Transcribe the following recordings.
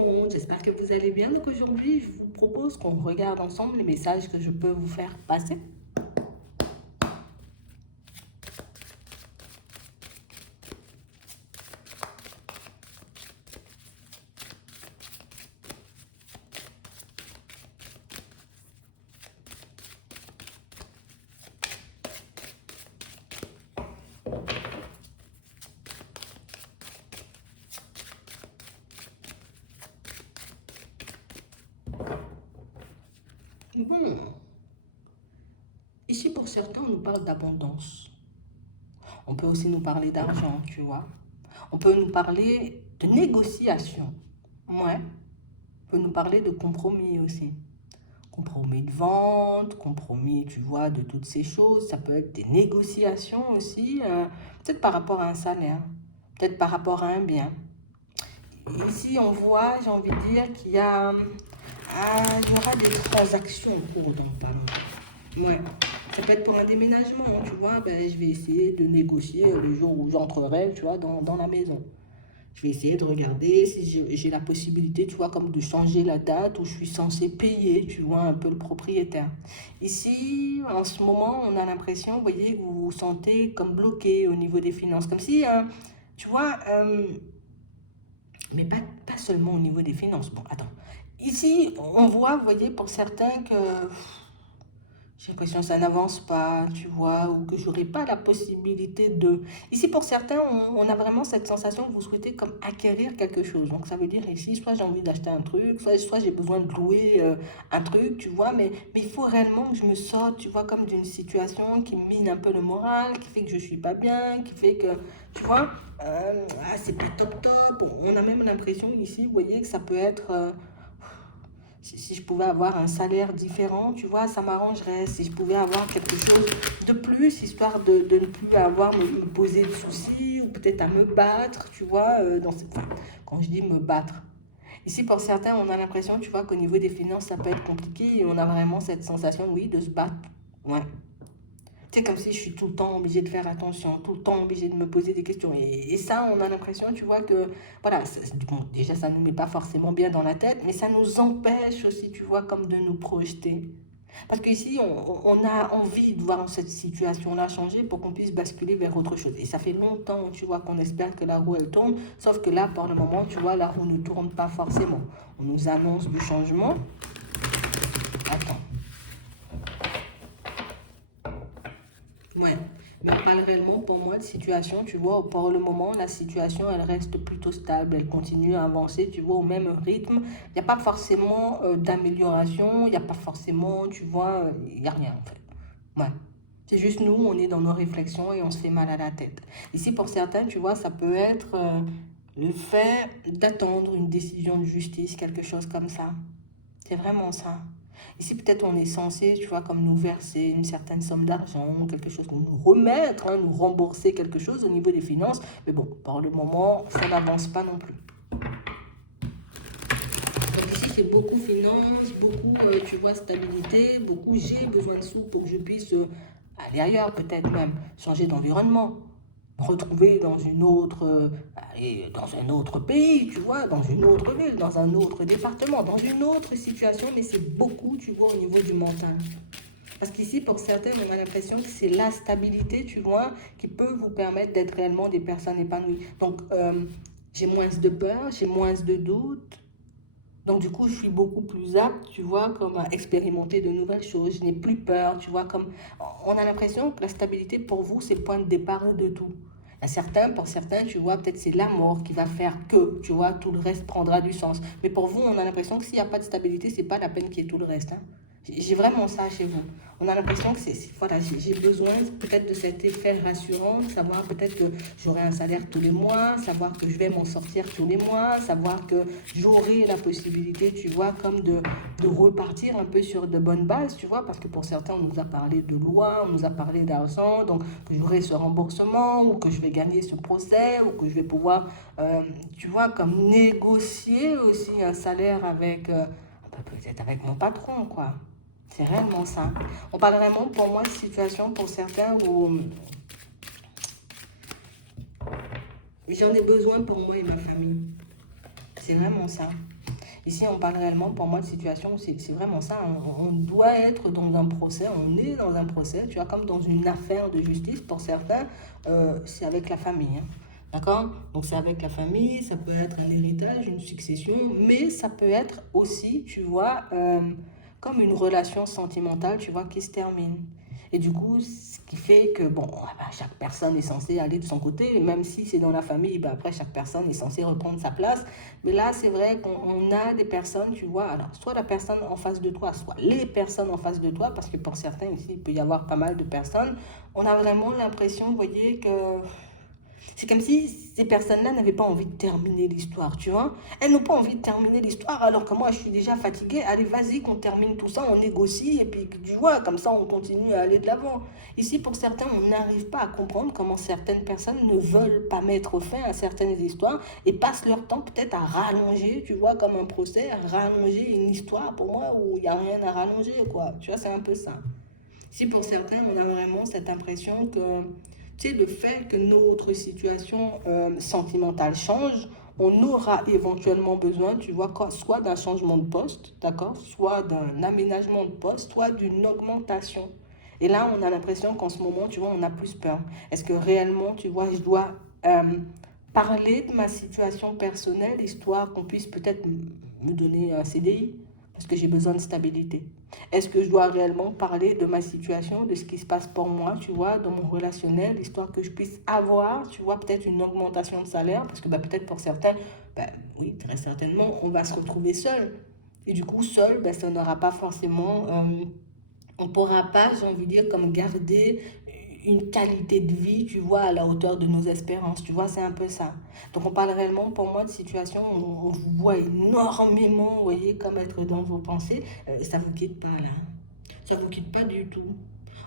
monde, j'espère que vous allez bien. Donc aujourd'hui, je vous propose qu'on regarde ensemble les messages que je peux vous faire passer. Bon, ici pour certains, on nous parle d'abondance. On peut aussi nous parler d'argent, tu vois. On peut nous parler de négociation. Ouais. On peut nous parler de compromis aussi. Compromis de vente, compromis, tu vois, de toutes ces choses. Ça peut être des négociations aussi, peut-être par rapport à un salaire, peut-être par rapport à un bien. Ici, on voit, j'ai envie de dire qu'il y a, il y aura des transactions en cours dans pas longtemps. Ouais. Ça peut être pour un déménagement, tu vois. Ben, je vais essayer de négocier le jour où j'entrerai, tu vois, dans la maison. Je vais essayer de regarder si j'ai la possibilité, tu vois, comme de changer la date où je suis censé payer, tu vois, un peu le propriétaire. Ici, en ce moment, on a l'impression, vous voyez, que vous vous sentez comme bloqué au niveau des finances. Comme si, tu vois, mais pas seulement au niveau des finances. Bon, attends. Ici, on voit, vous voyez, pour certains que j'ai l'impression que ça n'avance pas, tu vois, ou que j'aurai pas la possibilité de... Ici, pour certains, on a vraiment cette sensation que vous souhaitez comme acquérir quelque chose. Donc, ça veut dire ici, soit j'ai envie d'acheter un truc, soit j'ai besoin de louer un truc, tu vois, mais il faut réellement que je me sorte, tu vois, comme d'une situation qui mine un peu le moral, qui fait que je suis pas bien, qui fait que, tu vois, c'est pas top top. Bon, on a même l'impression ici, vous voyez, que ça peut être... si je pouvais avoir un salaire différent, tu vois, ça m'arrangerait. Si je pouvais avoir quelque chose de plus, histoire de ne plus avoir me poser de soucis, ou peut-être à me battre, tu vois, enfin, quand je dis me battre. Ici, pour certains, on a l'impression, tu vois, qu'au niveau des finances, ça peut être compliqué et on a vraiment cette sensation, oui, de se battre. Ouais. C'est comme si je suis tout le temps obligée de faire attention, tout le temps obligée de me poser des questions. Et ça, on a l'impression, tu vois, que, voilà, bon, déjà, ça ne nous met pas forcément bien dans la tête, mais ça nous empêche aussi, tu vois, comme de nous projeter. Parce qu'ici, on a envie de voir cette situation-là changer pour qu'on puisse basculer vers autre chose. Et ça fait longtemps, tu vois, qu'on espère que la roue, elle tourne, sauf que là, pour le moment, tu vois, la roue ne tourne pas forcément. On nous annonce du changement. Attends. Ouais, mais on parle réellement pour moi de situation, tu vois, pour le moment, la situation, elle reste plutôt stable, elle continue à avancer, tu vois, au même rythme. Il n'y a pas forcément d'amélioration, il n'y a pas forcément, tu vois, il n'y a rien en fait. Ouais. C'est juste nous, on est dans nos réflexions et on se fait mal à la tête. Ici, pour certains, tu vois, ça peut être le fait d'attendre une décision de justice, quelque chose comme ça. C'est vraiment ça. Ici, peut-être on est censé, tu vois, comme nous verser une certaine somme d'argent, quelque chose, nous remettre, hein, nous rembourser quelque chose au niveau des finances. Mais bon, pour le moment, ça n'avance pas non plus. Donc ici, c'est beaucoup finance, beaucoup, tu vois, stabilité, beaucoup j'ai besoin de sous pour que je puisse aller ailleurs, peut-être même changer d'environnement, retrouver dans une autre, dans un autre pays, tu vois, dans une autre ville, dans un autre département, dans une autre situation, mais c'est beaucoup, tu vois, au niveau du mental. Parce qu'ici, pour certains, on a l'impression que c'est la stabilité, tu vois, qui peut vous permettre d'être réellement des personnes épanouies. Donc, j'ai moins de peur, j'ai moins de doutes. Donc, du coup, je suis beaucoup plus apte, tu vois, comme à expérimenter de nouvelles choses. Je n'ai plus peur, tu vois, comme on a l'impression que la stabilité pour vous, c'est le point de départ de tout. À certains, pour certains, tu vois, peut-être c'est la mort qui va faire que, tu vois, tout le reste prendra du sens. Mais pour vous, on a l'impression que s'il n'y a pas de stabilité, c'est pas la peine qu'il y ait tout le reste, hein. J'ai vraiment ça chez vous. On a l'impression que voilà, j'ai besoin peut-être de cet effet rassurant, de savoir peut-être que j'aurai un salaire tous les mois, savoir que je vais m'en sortir tous les mois, savoir que j'aurai la possibilité, tu vois, comme de repartir un peu sur de bonnes bases, tu vois, parce que pour certains, on nous a parlé de loi, on nous a parlé d'argent, donc que j'aurai ce remboursement, ou que je vais gagner ce procès, ou que je vais pouvoir, tu vois, comme négocier aussi un salaire avec, peut-être avec mon patron, quoi. C'est réellement ça. On parle vraiment, pour moi, de situation pour certains où j'en ai besoin pour moi et ma famille. C'est vraiment ça. Ici, on parle réellement, pour moi, de situation, c'est vraiment ça. On doit être dans un procès, on est dans un procès, tu vois, comme dans une affaire de justice. Pour certains, c'est avec la famille, hein. D'accord? Donc, c'est avec la famille, ça peut être un héritage, une succession, mais ça peut être aussi, tu vois, comme une relation sentimentale, tu vois, qui se termine. Et du coup, ce qui fait que, bon, ah bah, chaque personne est censée aller de son côté, et même si c'est dans la famille, bah, après, chaque personne est censée reprendre sa place. Mais là, c'est vrai qu'on a des personnes, tu vois, alors, soit la personne en face de toi, soit les personnes en face de toi, parce que pour certains ici, il peut y avoir pas mal de personnes, on a vraiment l'impression, vous voyez, que c'est comme si ces personnes-là n'avaient pas envie de terminer l'histoire, tu vois. Elles n'ont pas envie de terminer l'histoire alors que moi je suis déjà fatiguée. Allez, vas-y, qu'on termine tout ça, on négocie et puis tu vois, comme ça on continue à aller de l'avant. Ici, pour certains, on n'arrive pas à comprendre comment certaines personnes ne veulent pas mettre fin à certaines histoires et passent leur temps peut-être à rallonger, tu vois, comme un procès, à rallonger une histoire pour moi où il n'y a rien à rallonger, quoi. Tu vois, c'est un peu ça. Si pour certains, on a vraiment cette impression que, tu sais, le fait que notre situation sentimentale change, on aura éventuellement besoin, tu vois, soit d'un changement de poste, d'accord, soit d'un aménagement de poste, soit d'une augmentation. Et là, on a l'impression qu'en ce moment, tu vois, on a plus peur. Est-ce que réellement, tu vois, je dois parler de ma situation personnelle, histoire qu'on puisse peut-être me donner un CDI, parce que j'ai besoin de stabilité. Est-ce que je dois réellement parler de ma situation, de ce qui se passe pour moi, tu vois, dans mon relationnel, histoire que je puisse avoir, tu vois, peut-être une augmentation de salaire, parce que bah, peut-être pour certains, bah, oui, très certainement, on va se retrouver seul. Et du coup, seul, bah, ça n'aura pas forcément, on ne pourra pas, j'ai envie de dire, comme garder une qualité de vie, tu vois, à la hauteur de nos espérances. Tu vois, c'est un peu ça. Donc, on parle réellement, pour moi, de situations où on vous voit énormément, vous voyez, comme être dans vos pensées. Ça ne vous quitte pas, là. Ça ne vous quitte pas du tout.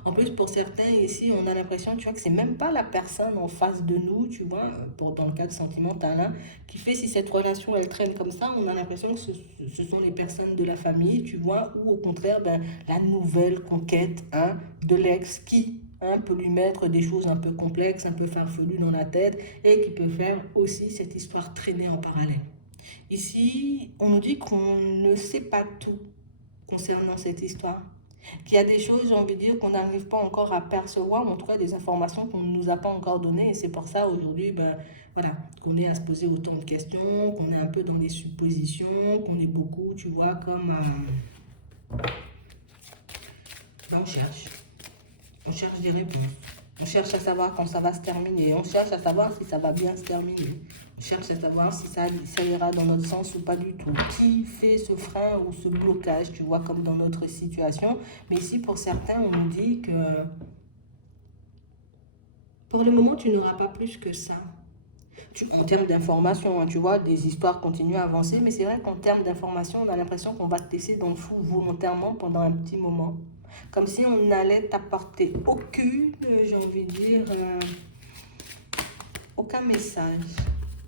En plus, pour certains ici, on a l'impression, tu vois, que c'est même pas la personne en face de nous, tu vois, pour, dans le cadre sentimental, hein, qui fait si cette relation, elle traîne comme ça, on a l'impression que ce sont les personnes de la famille, tu vois, ou au contraire, ben, la nouvelle conquête, hein, de l'ex qui, hein, peut lui mettre des choses un peu complexes, un peu farfelues dans la tête, et qui peut faire aussi cette histoire traîner en parallèle. Ici, on nous dit qu'on ne sait pas tout concernant cette histoire, qu'il y a des choses, j'ai envie de dire, qu'on n'arrive pas encore à percevoir, en tout cas des informations qu'on ne nous a pas encore données. Et c'est pour ça aujourd'hui, ben, voilà, qu'on est à se poser autant de questions, qu'on est un peu dans les suppositions, qu'on est beaucoup, tu vois, comme ben, on cherche des réponses. On cherche à savoir quand ça va se terminer. On cherche à savoir si ça va bien se terminer. On cherche à savoir si ça ira dans notre sens ou pas du tout. Qui fait ce frein ou ce blocage, tu vois, comme dans notre situation. Mais ici, pour certains, on nous dit que pour le moment, tu n'auras pas plus que ça. En termes d'information, hein, tu vois, des histoires continuent à avancer, mais c'est vrai qu'en termes d'information, on a l'impression qu'on va te laisser dans le flou volontairement pendant un petit moment. Comme si on n'allait t'apporter aucune, j'ai envie de dire, aucun message.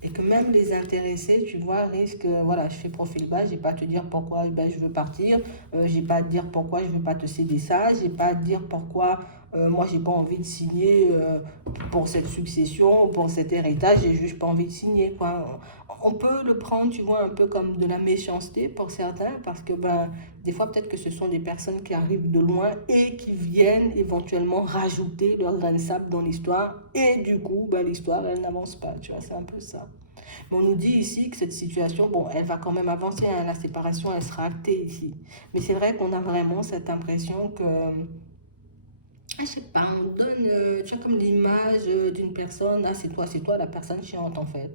Et que même les intéressés, tu vois, risquent, voilà, je fais profil bas, j'ai pas à te dire pourquoi ben, je veux partir, j'ai pas à te dire pourquoi je veux pas te céder ça, j'ai pas à te dire pourquoi moi j'ai pas envie de signer pour cette succession, pour cet héritage, j'ai juste pas envie de signer, quoi. On peut le prendre, tu vois, un peu comme de la méchanceté pour certains, parce que ben, des fois peut-être que ce sont des personnes qui arrivent de loin et qui viennent éventuellement rajouter leur grain de sable dans l'histoire, et du coup, ben, l'histoire, elle n'avance pas, tu vois, c'est un peu ça. Mais on nous dit ici que cette situation, bon, elle va quand même avancer, hein, la séparation, elle sera actée ici. Mais c'est vrai qu'on a vraiment cette impression que, ah, je sais pas, on donne, tu vois, comme l'image d'une personne, ah, c'est toi la personne chiante en fait.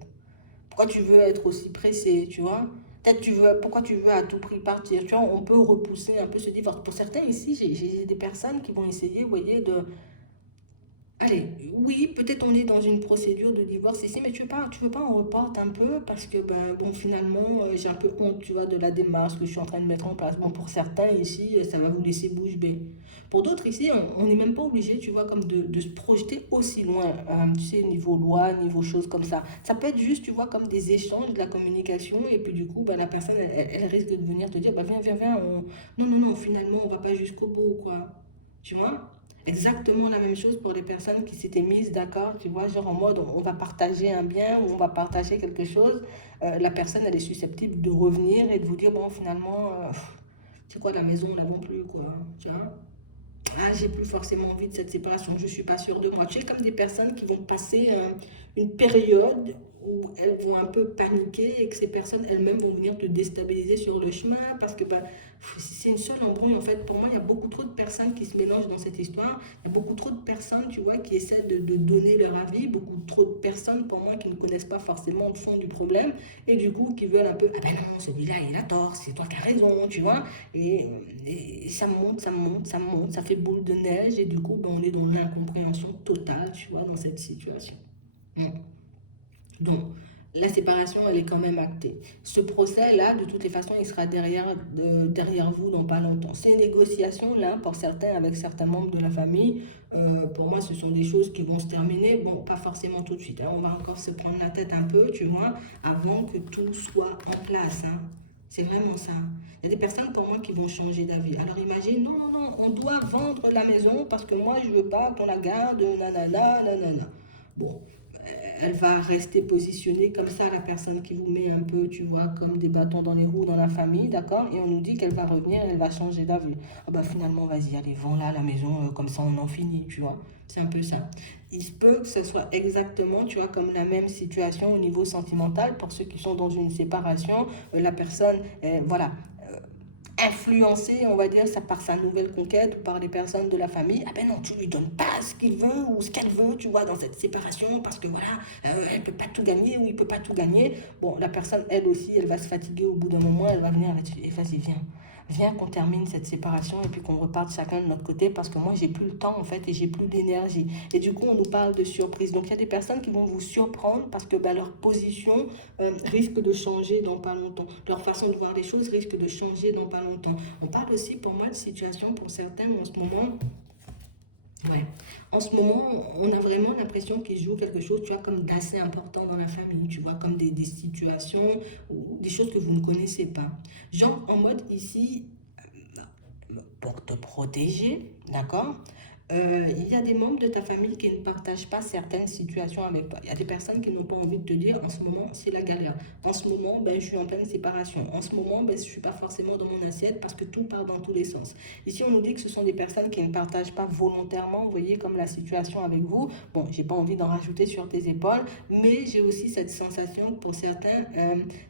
Pourquoi tu veux être aussi pressé, tu vois? Peut-être tu veux, pourquoi tu veux à tout prix partir, tu vois? On peut repousser un peu ce divorce. Pour certains ici, j'ai des personnes qui vont essayer, vous voyez, de allez, oui, peut-être on est dans une procédure de divorce ici, mais tu veux pas on reporte un peu parce que ben bon finalement j'ai un peu honte, tu vois, de la démarche que je suis en train de mettre en place. Bon pour certains ici, ça va vous laisser bouche bée. Pour d'autres ici, on n'est même pas obligé, tu vois, comme de se projeter aussi loin, tu sais, niveau loi, niveau choses comme ça. Ça peut être juste, tu vois, comme des échanges, de la communication, et puis du coup, ben, la personne, elle risque de venir te dire, bah viens, non, finalement, on va pas jusqu'au bout, quoi. Tu vois? Exactement la même chose pour les personnes qui s'étaient mises d'accord, tu vois, genre en mode on va partager un bien ou on va partager quelque chose. La personne, elle est susceptible de revenir et de vous dire, bon, finalement, c'est quoi la maison là non plus, quoi, tu vois. Ah, j'ai plus forcément envie de cette séparation, je suis pas sûre de moi. Tu sais, comme des personnes qui vont passer une période où elles vont un peu paniquer et que ces personnes elles-mêmes vont venir te déstabiliser sur le chemin parce que bah, c'est une seule embrouille en fait. Pour moi, il y a beaucoup trop de personnes qui se mélangent dans cette histoire. Il y a beaucoup trop de personnes, tu vois, qui essaient de donner leur avis. Beaucoup trop de personnes, pour moi, qui ne connaissent pas forcément le fond du problème et du coup qui veulent un peu, ah ben non, celui-là il a tort, c'est toi qui as raison, tu vois. Et ça monte, ça monte, ça monte, ça fait boule de neige et du coup, ben, on est dans l'incompréhension totale, tu vois, dans cette situation. Mm. Donc, la séparation, elle est quand même actée. Ce procès-là, de toutes les façons, il sera derrière vous dans pas longtemps. Ces négociations-là, pour certains, avec certains membres de la famille, pour moi, ce sont des choses qui vont se terminer. Bon, pas forcément tout de suite, hein. On va encore se prendre la tête un peu, tu vois, avant que tout soit en place, hein. C'est vraiment ça. Il y a des personnes pour moi qui vont changer d'avis. Alors imagine, non, non, non, on doit vendre la maison parce que moi, je veux pas qu'on la garde, nanana, nanana. Bon, elle va rester positionnée comme ça, la personne qui vous met un peu, tu vois, comme des bâtons dans les roues dans la famille, d'accord. Et on nous dit qu'elle va revenir, elle va changer d'avis. Ah bah finalement, vas-y, allez, vends-la la maison, comme ça on en finit, tu vois. C'est un peu ça. Il se peut que ce soit exactement, tu vois, comme la même situation au niveau sentimental. Pour ceux qui sont dans une séparation, la personne, voilà, influencé, on va dire, ça par sa nouvelle conquête ou par les personnes de la famille, ah ben non, tu lui donnes pas ce qu'il veut ou ce qu'elle veut, tu vois, dans cette séparation, parce que voilà, elle peut pas tout gagner ou il peut pas tout gagner. Bon, la personne, elle aussi, elle va se fatiguer au bout d'un moment, elle va venir et vas-y, viens. Viens qu'on termine cette séparation et puis qu'on reparte chacun de notre côté parce que moi j'ai plus le temps en fait et j'ai plus d'énergie. Et du coup on nous parle de surprise. Donc il y a des personnes qui vont vous surprendre parce que bah, leur position risque de changer dans pas longtemps. Leur façon de voir les choses risque de changer dans pas longtemps. On parle aussi pour moi de situation pour certains en ce moment. Ouais. En ce moment, on a vraiment l'impression qu'il joue quelque chose, tu vois, comme d'assez important dans la famille, tu vois, comme des situations ou des choses que vous ne connaissez pas. Genre, en mode ici, pour te protéger, d'accord? Il y a des membres de ta famille qui ne partagent pas certaines situations avec toi. Il y a des personnes qui n'ont pas envie de te dire en ce moment c'est la galère. En ce moment ben, je suis en pleine séparation. En ce moment ben, je ne suis pas forcément dans mon assiette parce que tout part dans tous les sens. Ici on nous dit que ce sont des personnes qui ne partagent pas volontairement, vous voyez comme la situation avec vous. Bon, j'ai pas envie d'en rajouter sur tes épaules, mais j'ai aussi cette sensation que pour certains,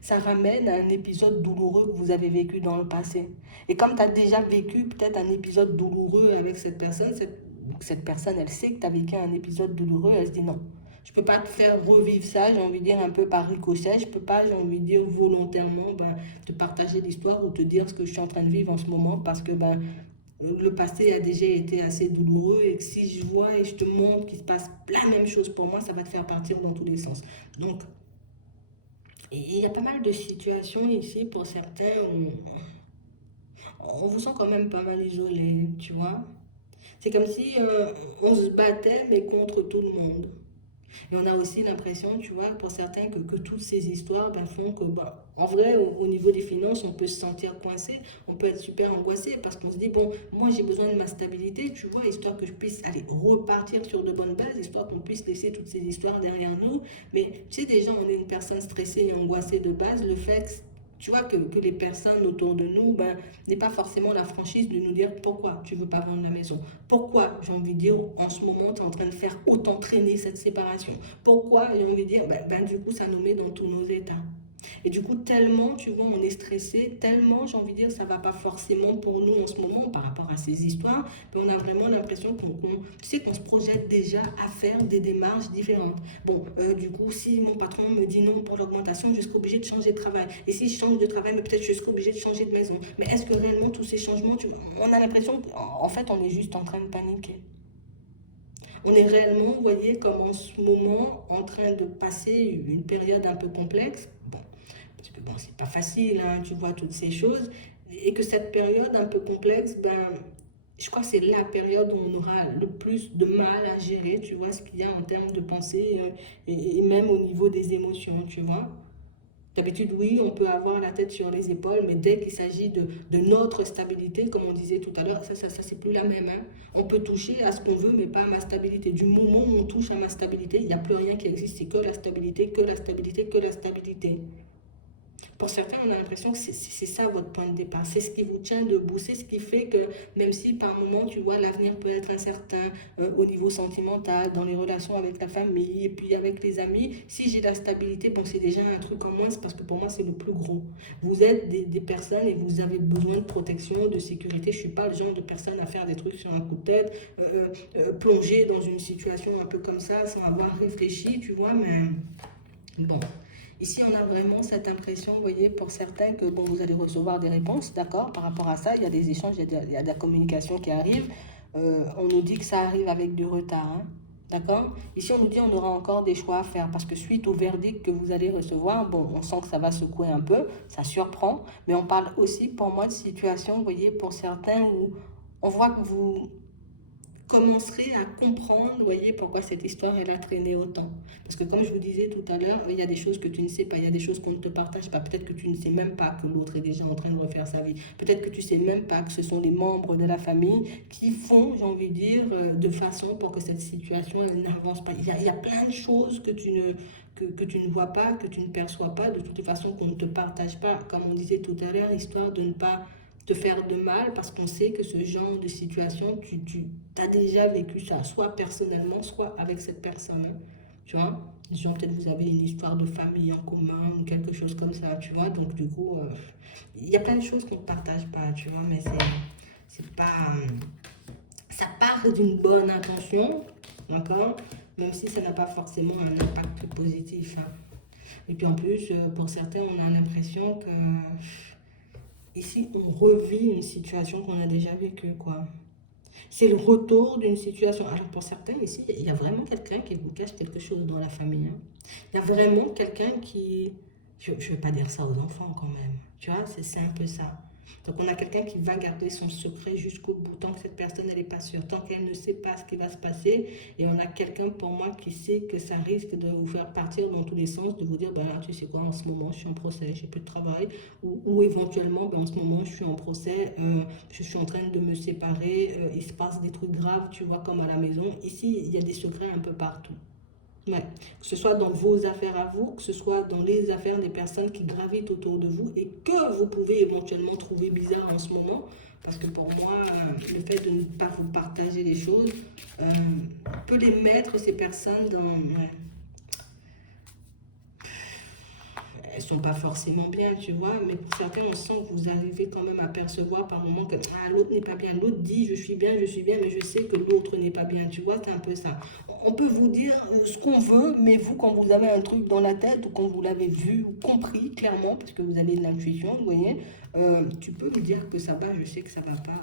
ça ramène à un épisode douloureux que vous avez vécu dans le passé. Et comme tu as déjà vécu peut-être un épisode douloureux avec cette personne, elle sait que tu as vécu un épisode douloureux, elle se dit non. Je ne peux pas te faire revivre ça, j'ai envie de dire un peu par ricochet, je ne peux pas, j'ai envie de dire volontairement, ben, te partager l'histoire ou te dire ce que je suis en train de vivre en ce moment parce que ben, le passé a déjà été assez douloureux et que si je vois et je te montre qu'il se passe la même chose pour moi, ça va te faire partir dans tous les sens. Donc, il y a pas mal de situations ici pour certains où on vous sent quand même pas mal isolé, tu vois. C'est comme si on se battait, mais contre tout le monde. Et on a aussi l'impression, tu vois, pour certains, que toutes ces histoires ben, font que, ben, en vrai, au niveau des finances, on peut se sentir coincé, on peut être super angoissé parce qu'on se dit, bon, moi j'ai besoin de ma stabilité, tu vois, histoire que je puisse aller repartir sur de bonnes bases, histoire qu'on puisse laisser toutes ces histoires derrière nous. Mais tu sais, déjà, on est une personne stressée et angoissée de base, le fait tu vois que les personnes autour de nous ben, n'aient pas forcément la franchise de nous dire pourquoi tu veux pas vendre la maison. Pourquoi, j'ai envie de dire, en ce moment, tu es en train de faire autant traîner cette séparation. Pourquoi, j'ai envie de dire, du coup, ça nous met dans tous nos états. Et du coup, tellement, tu vois, on est stressé, tellement, j'ai envie de dire, ça va pas forcément pour nous en ce moment par rapport à ces histoires, mais on a vraiment l'impression tu sais, qu'on se projette déjà à faire des démarches différentes. Bon, du coup, si mon patron me dit non pour l'augmentation, je serai obligé de changer de travail. Et si je change de travail, mais peut-être je serai obligé de changer de maison. Mais est-ce que réellement tous ces changements, on a l'impression qu'en fait, on est juste en train de paniquer. On est réellement, vous voyez, comme en ce moment, en train de passer une période un peu complexe. Bon, parce que bon, c'est pas facile, hein, tu vois, toutes ces choses. Et que cette période un peu complexe, ben, je crois que c'est la période où on aura le plus de mal à gérer, tu vois, ce qu'il y a en termes de pensée et même au niveau des émotions, tu vois. D'habitude, oui, on peut avoir la tête sur les épaules, mais dès qu'il s'agit de notre stabilité, comme on disait tout à l'heure, ça c'est plus la même. Hein. On peut toucher à ce qu'on veut, mais pas à ma stabilité. Du moment où on touche à ma stabilité, il n'y a plus rien qui existe, c'est que la stabilité, que la stabilité, que la stabilité. Pour certains, on a l'impression que c'est ça votre point de départ. C'est ce qui vous tient debout. C'est ce qui fait que même si par moment, tu vois, l'avenir peut être incertain au niveau sentimental, dans les relations avec la famille et puis avec les amis, si j'ai la stabilité, bon, c'est déjà un truc en moins, parce que pour moi, c'est le plus gros. Vous êtes des personnes et vous avez besoin de protection, de sécurité. Je ne suis pas le genre de personne à faire des trucs sur un coup de tête, plonger dans une situation un peu comme ça sans avoir réfléchi, tu vois, mais bon. Ici, on a vraiment cette impression, vous voyez, pour certains, que bon, vous allez recevoir des réponses, d'accord, par rapport à ça. Il y a des échanges, il y a de la communication qui arrive. On nous dit que ça arrive avec du retard, hein, d'accord. Ici, on nous dit qu'on aura encore des choix à faire, parce que suite au verdict que vous allez recevoir, bon, on sent que ça va secouer un peu, ça surprend, mais on parle aussi, pour moi, de situation, vous voyez, pour certains, où on voit que vous commencerez à comprendre, vous voyez, pourquoi cette histoire, elle a traîné autant. Parce que comme je vous disais tout à l'heure, il y a des choses que tu ne sais pas, il y a des choses qu'on ne te partage pas. Peut-être que tu ne sais même pas que l'autre est déjà en train de refaire sa vie. Peut-être que tu ne sais même pas que ce sont les membres de la famille qui font, j'ai envie de dire, de façon pour que cette situation, elle n'avance pas. Il y a plein de choses que que tu ne vois pas, que tu ne perçois pas, de toute façon qu'on ne te partage pas. Comme on disait tout à l'heure, histoire de ne pas te faire de mal, parce qu'on sait que ce genre de situation, tu as déjà vécu ça, soit personnellement, soit avec cette personne. Hein, tu vois, genre peut-être vous avez une histoire de famille en commun ou quelque chose comme ça, tu vois. Donc du coup, il y a plein de choses qu'on ne partage pas, tu vois, mais c'est pas... ça part d'une bonne intention, d'accord, même si ça n'a pas forcément un impact positif. Hein. Et puis en plus, pour certains, on a l'impression que ici, on revit une situation qu'on a déjà vécue, quoi. C'est le retour d'une situation. Alors pour certains ici, il y a vraiment quelqu'un qui vous cache quelque chose dans la famille. Hein. Il y a vraiment quelqu'un qui... Je ne vais pas dire ça aux enfants quand même. Tu vois, c'est un peu ça. Donc on a quelqu'un qui va garder son secret jusqu'au bout, tant que cette personne n'est pas sûre, tant qu'elle ne sait pas ce qui va se passer. Et on a quelqu'un pour moi qui sait que ça risque de vous faire partir dans tous les sens, de vous dire, ben, tu sais quoi, en ce moment je suis en procès, j'ai plus de travail. Ou éventuellement, ben, en ce moment je suis en procès, je suis en train de me séparer, il se passe des trucs graves, tu vois, comme à la maison. Ici, il y a des secrets un peu partout. Ouais. Que ce soit dans vos affaires à vous, que ce soit dans les affaires des personnes qui gravitent autour de vous et que vous pouvez éventuellement trouver bizarre en ce moment. Parce que pour moi, le fait de ne pas vous partager les choses peut les mettre, ces personnes, dans... Ouais, elles sont pas forcément bien, tu vois, mais pour certains, on sent que vous arrivez quand même à percevoir par moment que ah, l'autre n'est pas bien. L'autre dit je suis bien, mais je sais que l'autre n'est pas bien, tu vois, c'est un peu ça. On peut vous dire ce qu'on veut, mais vous, quand vous avez un truc dans la tête ou quand vous l'avez vu ou compris clairement, parce que vous avez de l'intuition, vous voyez, tu peux me dire que ça va, je sais que ça va pas.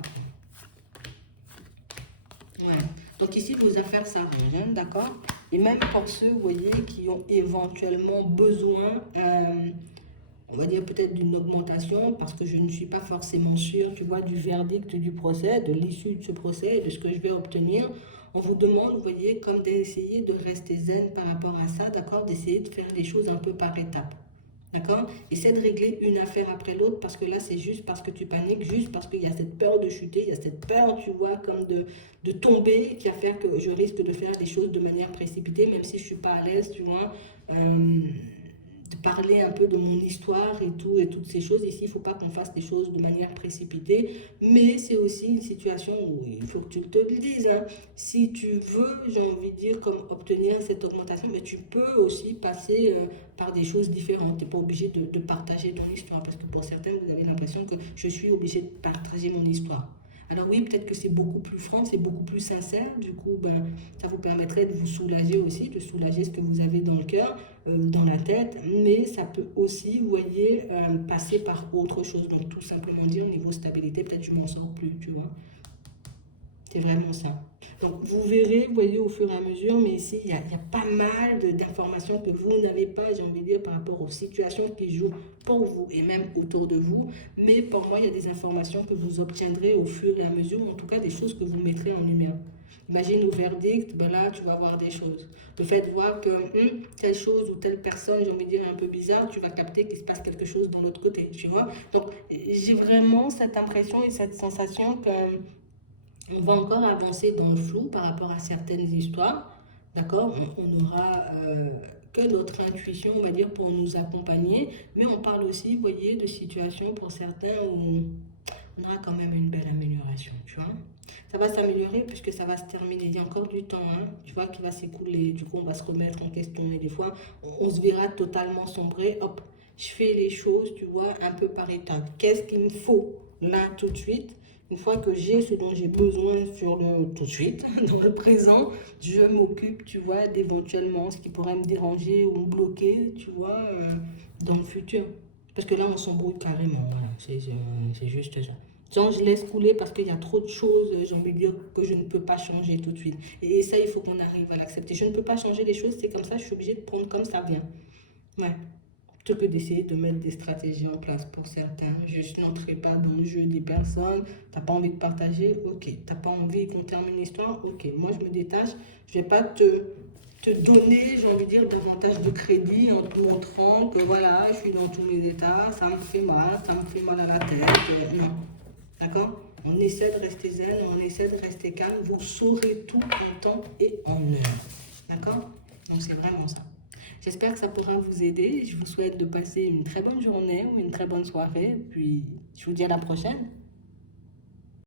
Ouais. Donc ici, vos affaires s'arrangent, hein, d'accord. Et même pour ceux, vous voyez, qui ont éventuellement besoin, on va dire peut-être d'une augmentation, parce que je ne suis pas forcément sûre, tu vois, du verdict du procès, de l'issue de ce procès, de ce que je vais obtenir. On vous demande, vous voyez, comme d'essayer de rester zen par rapport à ça, d'accord, d'essayer de faire les choses un peu par étapes. D'accord. Essaie de régler une affaire après l'autre, parce que là, c'est juste parce que tu paniques, juste parce qu'il y a cette peur de chuter, il y a cette peur, tu vois, comme de tomber, qui va faire que je risque de faire des choses de manière précipitée, même si je ne suis pas à l'aise, tu vois. De parler un peu de mon histoire et tout, et toutes ces choses. Ici, il ne faut pas qu'on fasse des choses de manière précipitée, mais c'est aussi une situation où il faut que tu te le dises. Hein. Si tu veux, j'ai envie de dire, comme obtenir cette augmentation, mais tu peux aussi passer par des choses différentes. Tu n'es pas obligé de partager ton histoire, parce que pour certains, vous avez l'impression que je suis obligé de partager mon histoire. Alors oui, peut-être que c'est beaucoup plus franc, c'est beaucoup plus sincère. Du coup, ben, ça vous permettrait de vous soulager aussi, de soulager ce que vous avez dans le cœur, dans la tête. Mais ça peut aussi, vous voyez, passer par autre chose. Donc tout simplement dire, niveau stabilité, peut-être je m'en sors plus, tu vois. C'est vraiment ça. Donc, vous verrez, vous voyez, au fur et à mesure, mais ici, il y a pas mal d'informations que vous n'avez pas, j'ai envie de dire, par rapport aux situations qui jouent pour vous et même autour de vous. Mais pour moi, il y a des informations que vous obtiendrez au fur et à mesure, ou en tout cas des choses que vous mettrez en lumière. Imagine au verdict, ben là, tu vas voir des choses. Le fait de voir que telle chose ou telle personne, j'ai envie de dire, un peu bizarre, tu vas capter qu'il se passe quelque chose de l'autre côté, tu vois. Donc, j'ai vraiment cette impression et cette sensation que on va encore avancer dans le flou par rapport à certaines histoires, d'accord? On aura que notre intuition, on va dire, pour nous accompagner, mais on parle aussi, vous voyez, de situations pour certains où on aura quand même une belle amélioration, tu vois. Ça va s'améliorer puisque ça va se terminer. Il y a encore du temps, hein, tu vois, qui va s'écouler. Du coup, on va se remettre en question et des fois, on se verra totalement sombrer. Hop, je fais les choses, tu vois, un peu par étapes. Qu'est-ce qu'il me faut là tout de suite? Une fois que j'ai ce dont j'ai besoin sur le tout de suite, dans le présent, je m'occupe, tu vois, d'éventuellement ce qui pourrait me déranger ou me bloquer, tu vois, dans le futur. Parce que là, on s'embrouille carrément, voilà, c'est juste ça. Genre, je laisse couler parce qu'il y a trop de choses, j'ai envie de dire, que je ne peux pas changer tout de suite. Et ça, il faut qu'on arrive à l'accepter. Je ne peux pas changer les choses, c'est comme ça, je suis obligée de prendre comme ça vient. Ouais. Plutôt que d'essayer de mettre des stratégies en place pour certains. Juste n'entrez pas dans le jeu des personnes. T'as pas envie de partager? Ok. T'as pas envie qu'on termine l'histoire? Ok. Moi, je me détache. Je vais pas te donner, j'ai envie de dire, davantage de crédit en te montrant que voilà, je suis dans tous mes états, ça me fait mal à la tête. Non. D'accord? On essaie de rester zen, on essaie de rester calme. Vous saurez tout en temps et en heure. D'accord? Donc, c'est vraiment ça. J'espère que ça pourra vous aider. Je vous souhaite de passer une très bonne journée ou une très bonne soirée. Puis, je vous dis à la prochaine.